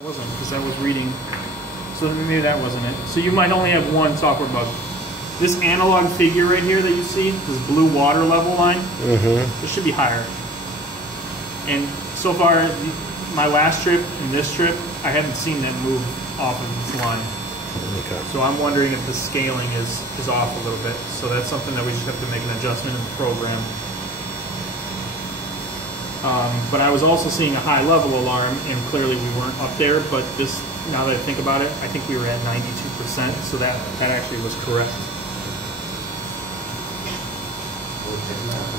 It wasn't, because that was reading. So maybe that wasn't it. So you might only have one software bug. This analog figure right here that you see, this blue water level line, this should be higher. And so far, my last trip and this trip, I haven't seen that move off of this line. Okay. So I'm wondering if the scaling is off a little bit. So that's something that we just have to make an adjustment in the program. But I was also seeing a high level alarm, and clearly we weren't up there. But this, now that I think about it, I think we were at 92%. So that actually was correct.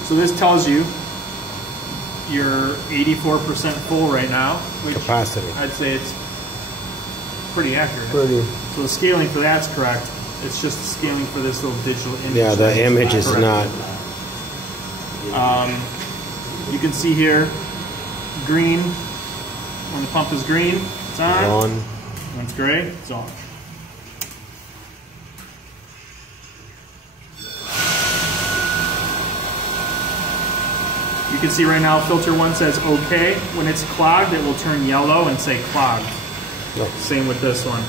So this tells you you're 84% full right now, which capacity. I'd say it's pretty accurate. Pretty. So the scaling for that's correct. It's just the scaling for this little digital image. Yeah, the image is not. You can see here, green. When the pump is green, it's on. When it's gray, it's off. You can see right now filter 1 says OK. When it's clogged, it will turn yellow and say clogged. Yep. Same with this one.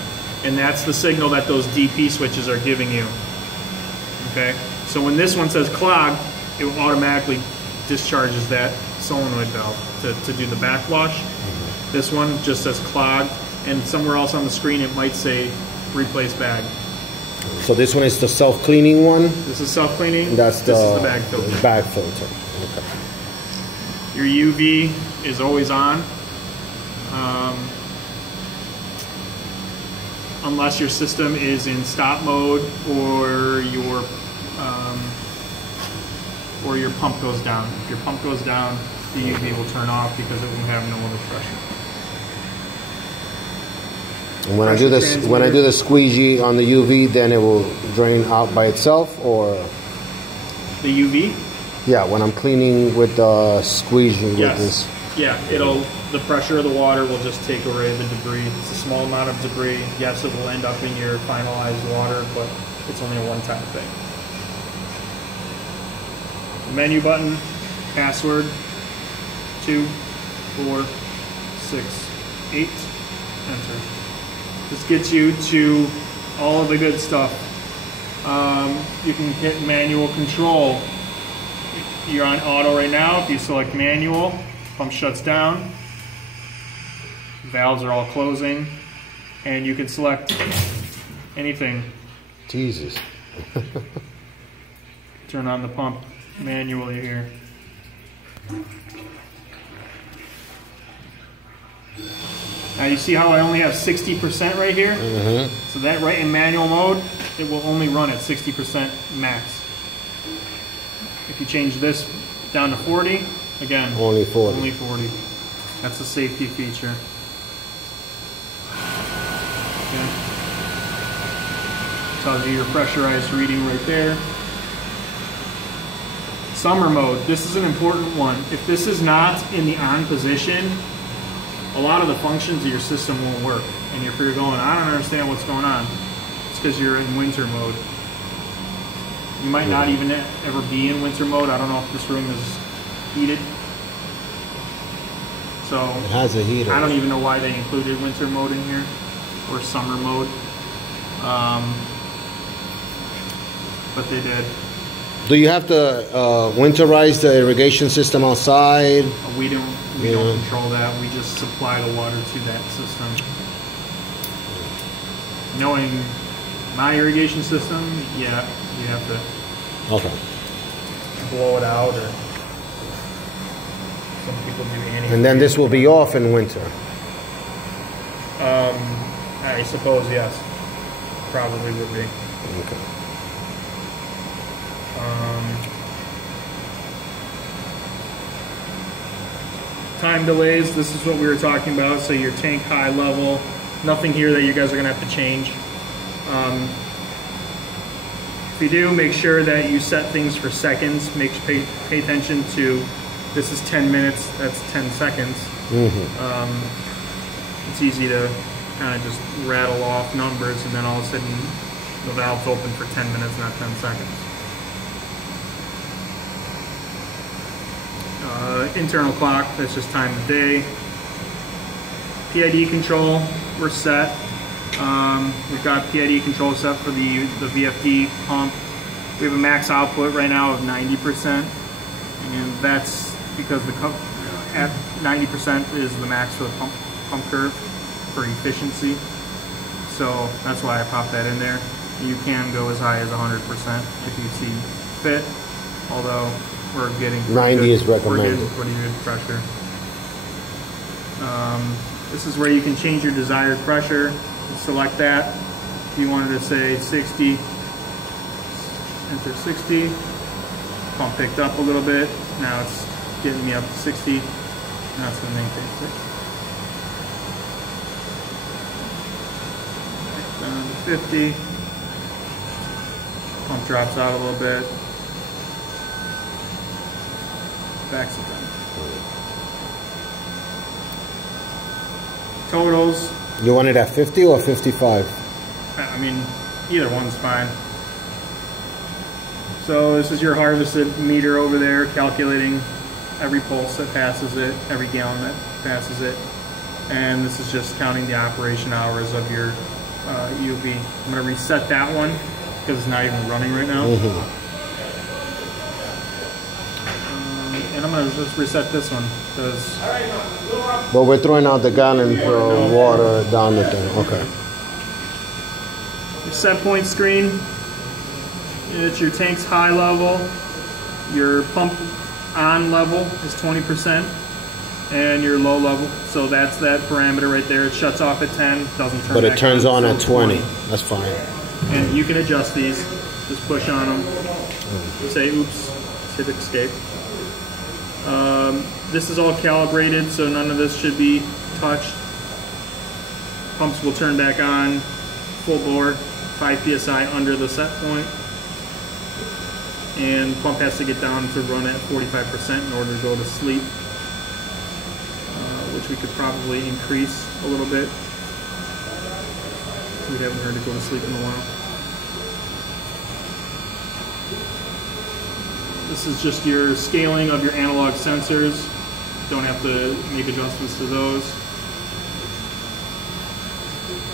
And that's the signal that those DP switches are giving you. Okay? So when this one says clogged, it automatically discharges that solenoid valve to do the backwash. This one just says clogged, and somewhere else on the screen it might say replace bag. So this one is the self-cleaning one? This is self-cleaning. This is the bag filter. Bag filter. Okay. Your UV is always on. Unless your system is in stop mode or your pump goes down. If your pump goes down, the UV will turn off because it will have no other pressure. And when I do the squeegee on the UV, then it will drain out by itself, or the UV? Yeah, when I'm cleaning with the squeegee yes. with this. Yeah, the pressure of the water will just take away the debris. It's a small amount of debris. Yes, it will end up in your finalized water, but it's only a one-time thing. The menu button, password, 2, 4, 6, 8, enter. This gets you to all of the good stuff. You can hit manual control. You're on auto right now. If you select manual, pump shuts down. Valves are all closing. And you can select anything. Jesus. Turn on the pump manually here. Now you see how I only have 60% right here? So that right in manual mode, it will only run at 60% max. If you change this down to 40, again, only 40. Only 40. That's a safety feature. Okay. Tells you your pressurized reading right there. Summer mode, this is an important one. If this is not in the on position, a lot of the functions of your system won't work. And if you're going, I don't understand what's going on, it's because you're in winter mode. You might not even ever be in winter mode. I don't know if this room is heated. So it has a heater. I don't even know why they included winter mode in here, or summer mode. But they did. Do you have to winterize the irrigation system outside? We don't control that. We just supply the water to that system. Knowing my irrigation system, yeah, you have to blow it out, or some people do antifreeze. And then this will be off in winter. I suppose yes, probably would be. Okay. Time delays, this is what we were talking about. So your tank high level, nothing here that you guys are going to have to change. If you do, make sure that you set things for seconds. Pay attention to, this is 10 minutes, that's 10 seconds. It's easy to kind of just rattle off numbers, and then all of a sudden the valve's open for 10 minutes, not 10 seconds. Internal clock, that's just time of day. PID control, we're set. We've got PID control set for the VFD pump. We have a max output right now of 90%, and that's because at 90% is the max for the pump curve for efficiency. So that's why I popped that in there. You can go as high as 100% if you see fit, although we're getting 90 is recommended. We're getting pretty good pressure. This is where you can change your desired pressure. Select that. If you wanted to say 60, enter 60. Pump picked up a little bit. Now it's getting me up to 60. Now it's going to maintain 60. Down to 50. Pump drops out a little bit. Backs it down. Totals. You want it at 50 or 55? I mean, either one's fine. So this is your harvested meter over there, calculating every pulse that passes it, every gallon that passes it. And this is just counting the operation hours of your UV. I'm going to reset that one because it's not even running right now. And I'm going to just reset this one because... But we're throwing out the gallon for water down the thing. Okay. Your set point screen. It's your tank's high level. Your pump on level is 20%. And your low level. So that's that parameter right there. It shuts off at 10. Doesn't turn But it back turns on so at 20. That's fine. And you can adjust these. Just push on them. Say oops. Hit escape. This is all calibrated, so none of this should be touched. Pumps will turn back on, full bore, 5 psi under the set point. And pump has to get down to run at 45% in order to go to sleep, which we could probably increase a little bit. We haven't heard it go to sleep in a while. This is just your scaling of your analog sensors. Don't have to make adjustments to those.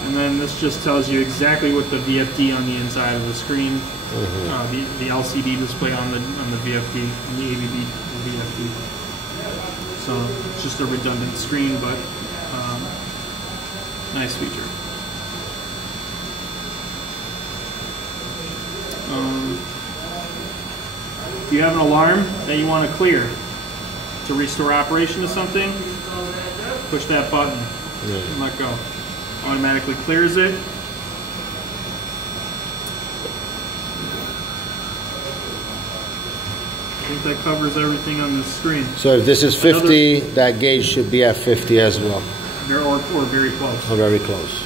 And then this just tells you exactly what the VFD on the inside of the screen, the LCD display on the VFD, on the ABB VFD. So it's just a redundant screen, but nice feature. If you have an alarm that you want to clear to restore operation to something, push that button and let go. Automatically clears it. I think that covers everything on this screen. So if this is 50, that gauge should be at 50 as well. Or very close. Or very close.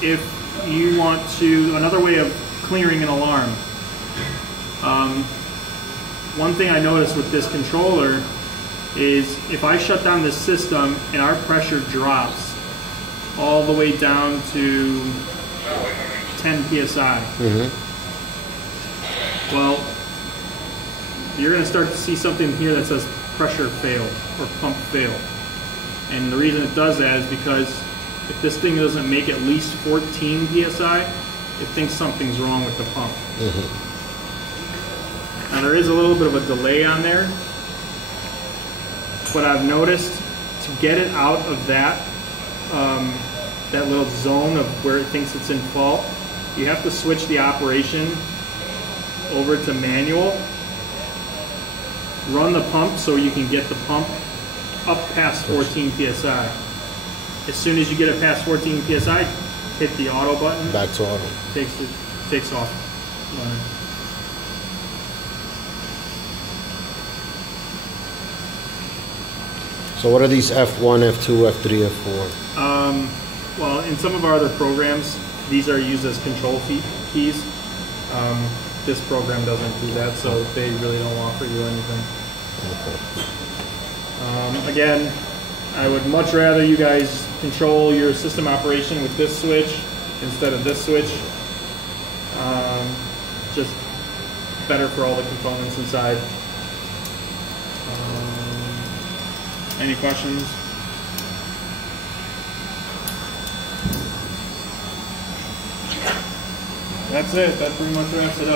If you want to, another way of clearing an alarm. One thing I noticed with this controller is if I shut down this system and our pressure drops all the way down to 10 psi, well, you're going to start to see something here that says pressure failed or pump failed. And the reason it does that is because if this thing doesn't make at least 14 psi, it thinks something's wrong with the pump. Now there is a little bit of a delay on there, but I've noticed to get it out of that that little zone of where it thinks it's in fault, you have to switch the operation over to manual, run the pump so you can get the pump up past 14 psi. As soon as you get it past 14 psi, hit the auto button. Back to auto. Takes off running. So what are these F1, F2, F3, F4? Well, in some of our other programs, these are used as control keys. This program doesn't do that, so they really don't offer you anything. Again, I would much rather you guys control your system operation with this switch instead of this switch. Just better for all the components inside. Any questions? That's it. That pretty much wraps it up.